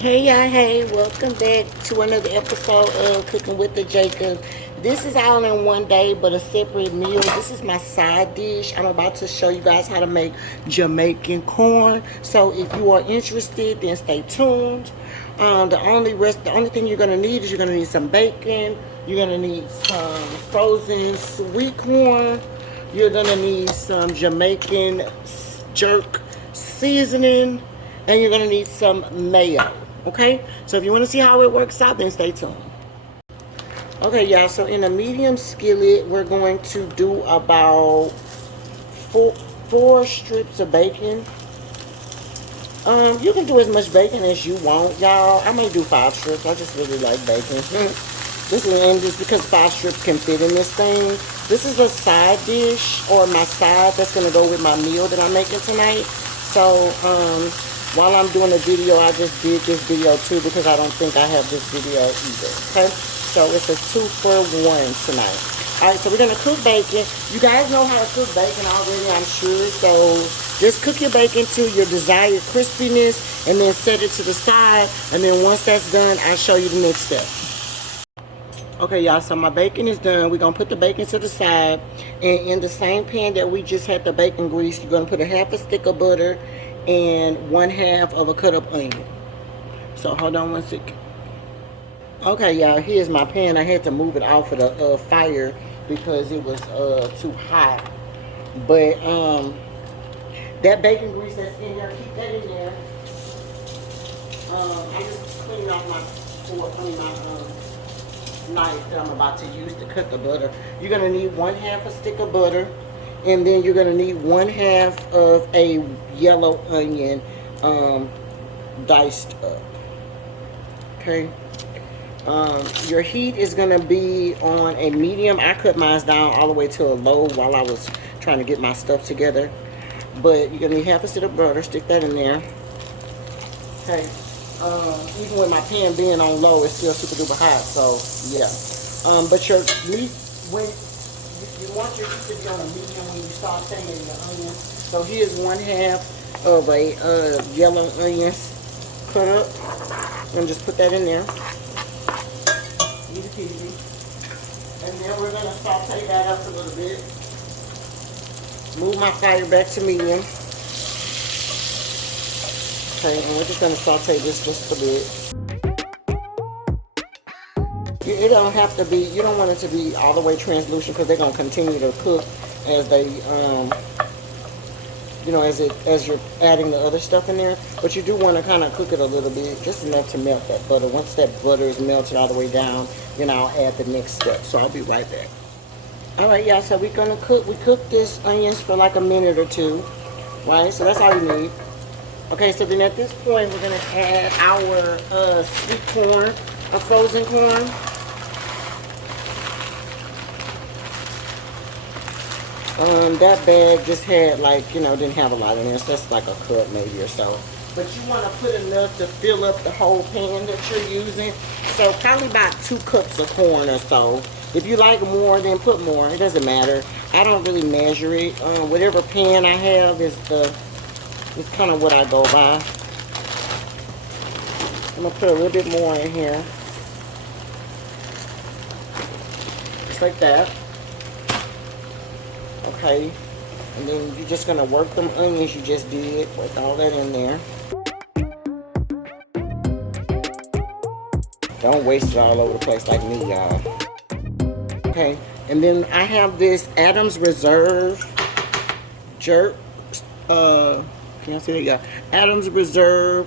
Hey y'all, hey, welcome back to another episode of Cooking with the Jacobs. This is all in one day, but a separate meal. This is my side dish. I'm about to show you guys how to make Jamaican corn. So if you are interested, then stay tuned. The only thing you're gonna need is you're gonna need some bacon. You're gonna need some frozen sweet corn. You're gonna need some Jamaican jerk seasoning, and you're gonna need some mayo. Okay, so if you want to see how it works out, then stay tuned. Okay, y'all, so in a medium skillet, we're going to do about four strips of bacon. You can do as much bacon as you want, y'all. I might do 5 strips. I just really like bacon. This is, and just because 5 strips can fit in this thing. This is a side dish, or my side that's gonna go with my meal that I'm making tonight. So while I'm doing the video, I just did this video too because I don't think I have this video either. Okay, so it's a 2-for-1 tonight. All right, so we're gonna cook bacon. You guys know how to cook bacon already, I'm sure. So just cook your bacon to your desired crispiness, and then set it to the side. And then once that's done, I'll show you the next step. Okay, y'all, so my bacon is done. We're gonna put the bacon to the side, and in the same pan that we just had the bacon grease, you're gonna put a half a stick of butter and 1/2 of a cut up onion. So hold on one second. Okay, y'all, here's my pan. I had to move it off of the fire because it was too hot. But that bacon grease that's in there, keep that in there. I just cleaned off my fork, knife that I'm about to use to cut the butter. You're gonna need 1/2 a stick of butter, and then you're gonna need 1/2 of a yellow onion, diced up. Okay. Your heat is gonna be on a medium. I cut mine down all the way to a low while I was trying to get my stuff together. But you're gonna need 1/2 a stick of butter. Stick that in there. Okay. Even with my pan being on low, it's still super duper hot. So yeah. But your meat, when you want your meat to be on a medium when you start sauteing the onion. So here's 1/2 of a yellow onion cut up. And just put that in there. Easy peasy. And then we're gonna saute that up a little bit. Move my fire back to medium. Okay, and we're just gonna saute this just a bit. It don't have to be, you don't want it to be all the way translucent because they're gonna continue to cook as they, as you're adding the other stuff in there. But you do want to kind of cook it a little bit, just enough to melt that butter. Once that butter is melted all the way down, then I'll add the next step. So I'll be right back. All right, y'all. So we're gonna cook. We cook this onions for like a minute or two, right? So that's all you need. Okay, so then at this point, we're gonna add our sweet corn, or frozen corn. That bag just had didn't have a lot in there, so that's like a cup maybe or so. But you want to put enough to fill up the whole pan that you're using. So probably about 2 cups of corn or so. If you like more, then put more. It doesn't matter. I don't really measure it. Whatever pan I have is kind of what I go by. I'm gonna put a little bit more in here, just like that. Okay, and then you're just gonna work them onions you just did. Work all that in there. Don't waste it all over the place like me, y'all. Okay, and then I have this Adam's Reserve jerk. Can I see that? Yeah, Adam's Reserve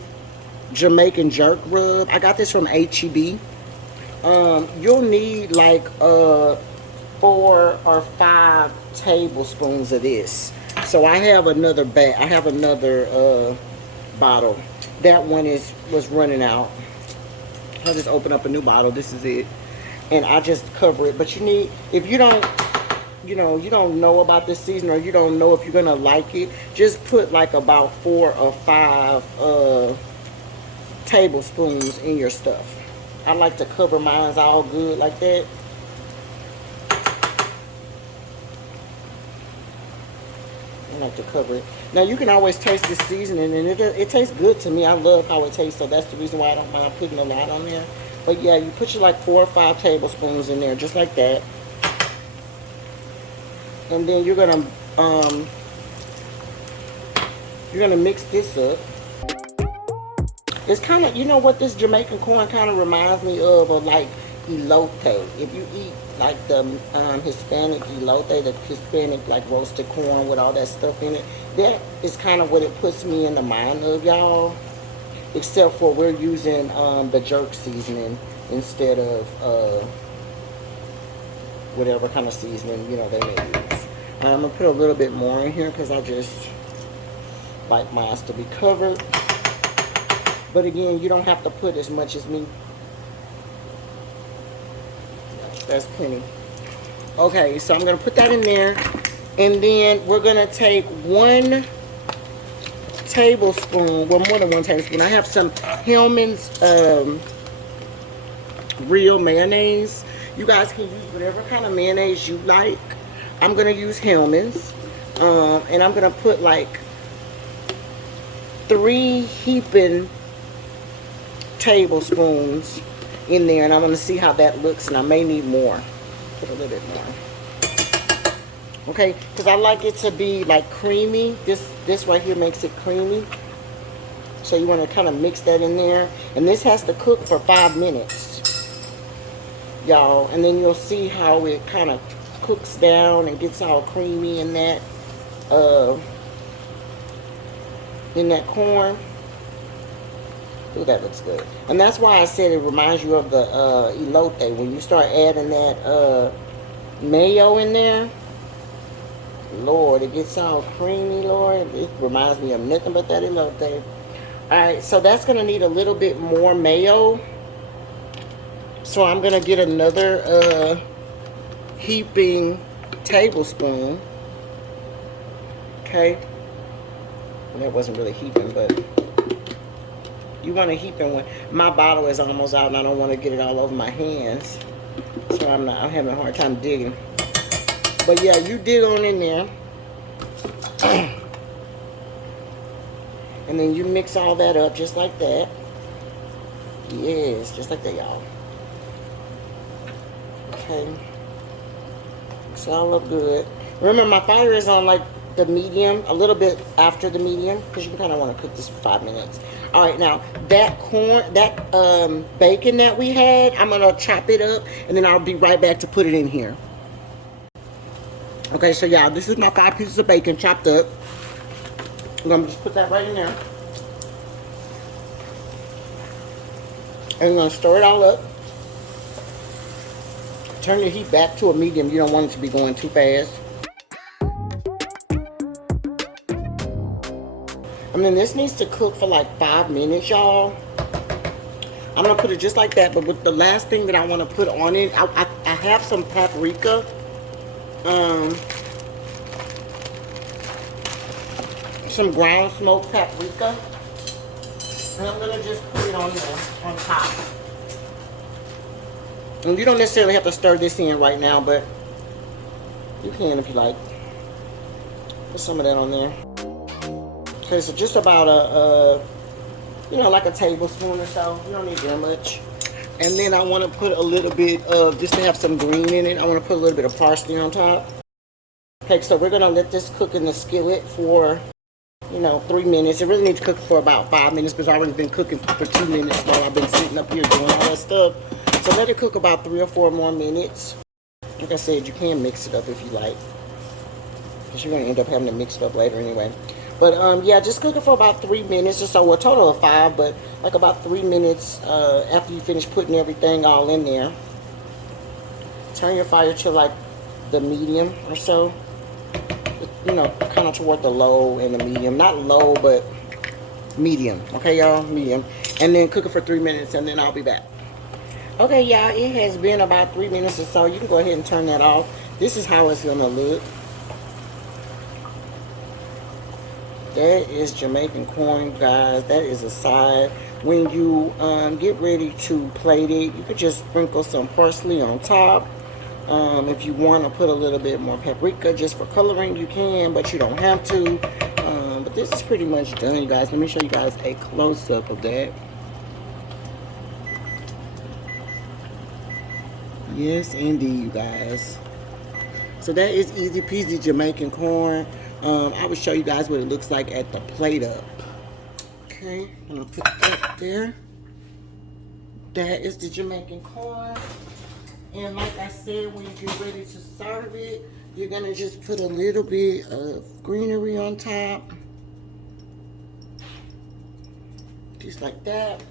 Jamaican jerk rub. I got this from HEB. You'll need like 4 or 5 tablespoons of this. So I have another bag. I have another bottle. That one was running out. I'll just open up a new bottle. This is it, and I just cover it. But you need, if you don't, you don't know about this season, or you don't know if you're gonna like it, just put like about 4 or 5 tablespoons in your stuff. I like to cover mine all good like that. And like to cover it. Now you can always taste the seasoning, and it tastes good to me. I love how it tastes, so that's the reason why I don't mind putting a lot on there. But yeah, you put your like 4 or 5 tablespoons in there, just like that. And then you're gonna mix this up. It's kind of, you know what this Jamaican corn kind of reminds me of like elote. If you eat like the Hispanic elote, the Hispanic like roasted corn with all that stuff in it, that is kind of what it puts me in the mind of, y'all. Except for we're using the jerk seasoning instead of whatever kind of seasoning, you know, they may use. I'm gonna put a little bit more in here because I just like mine to be covered. But again, you don't have to put as much as me. That's plenty. Okay, so I'm going to put that in there. And then we're going to take 1 tablespoon, well, more than 1 tablespoon. I have some Hellmann's real mayonnaise. You guys can use whatever kind of mayonnaise you like. I'm going to use Hellmann's. And I'm going to put like 3 heaping tablespoons in there, and I'm going to see how that looks, and I may need more. Put a little bit more. Okay, because I like it to be like creamy. This right here makes it creamy. So you want to kind of mix that in there. And this has to cook for 5 minutes, y'all. And then you'll see how it kind of cooks down and gets all creamy in that corn. Ooh, that looks good. And that's why I said it reminds you of the elote. When you start adding that mayo in there, Lord, it gets all creamy, Lord. It reminds me of nothing but that elote. Alright, so that's going to need a little bit more mayo. So I'm going to get another heaping tablespoon. Okay. Well, that wasn't really heaping, but you want to heap in one. My bottle is almost out and I don't want to get it all over my hands. So I'm having a hard time digging. But yeah, you dig on in there. And then you mix all that up just like that. Yes, just like that, y'all. Okay. Mix it all up good. Remember, my fire is on like the medium, a little bit after the medium, because you kind of want to cook this for 5 minutes. All right, now that corn, that bacon that we had, I'm gonna chop it up, and then I'll be right back to put it in here. Okay, so y'all, this is my 5 pieces of bacon chopped up. I'm gonna just put that right in there, and I'm gonna stir it all up. Turn the heat back to a medium. You don't want it to be going too fast. I mean, this needs to cook for like 5 minutes, y'all. I'm gonna put it just like that, but with the last thing that I want to put on it, I have some paprika. Some ground smoked paprika. And I'm gonna just put it on there, on top. And you don't necessarily have to stir this in right now, but you can if you like. Put some of that on there. Okay, so just about you know, like a tablespoon or so. You don't need that much. And then I want to put a little bit of, just to have some green in it, I want to put a little bit of parsley on top. Okay, so we're going to let this cook in the skillet for, you know, 3 minutes. It really needs to cook for about 5 minutes because I've already been cooking for 2 minutes while I've been sitting up here doing all that stuff. So let it cook about 3 or 4 more minutes. Like I said, you can mix it up if you like, because you're going to end up having to mix it up later anyway. But yeah, just cook it for about 3 minutes or so. Well, a total of 5, but like about 3 minutes after you finish putting everything all in there. Turn your fire to like the medium or so. You know, kind of toward the low and the medium. Not low, but medium. Okay, y'all? Medium. And then cook it for 3 minutes, and then I'll be back. Okay, y'all, it has been about 3 minutes or so. You can go ahead and turn that off. This is how it's going to look. That is Jamaican corn, guys. That is a side. When you get ready to plate it, you could just sprinkle some parsley on top. If you want to put a little bit more paprika just for coloring, you can, but you don't have to. But this is pretty much done, you guys. Let me show you guys a close-up of that. Yes, indeed, you guys. So that is easy peasy Jamaican corn. I will show you guys what it looks like at the plate up. Okay, I'm gonna put that there. That is the Jamaican corn. And like I said, when you get ready to serve it, you're gonna just put a little bit of greenery on top. Just like that.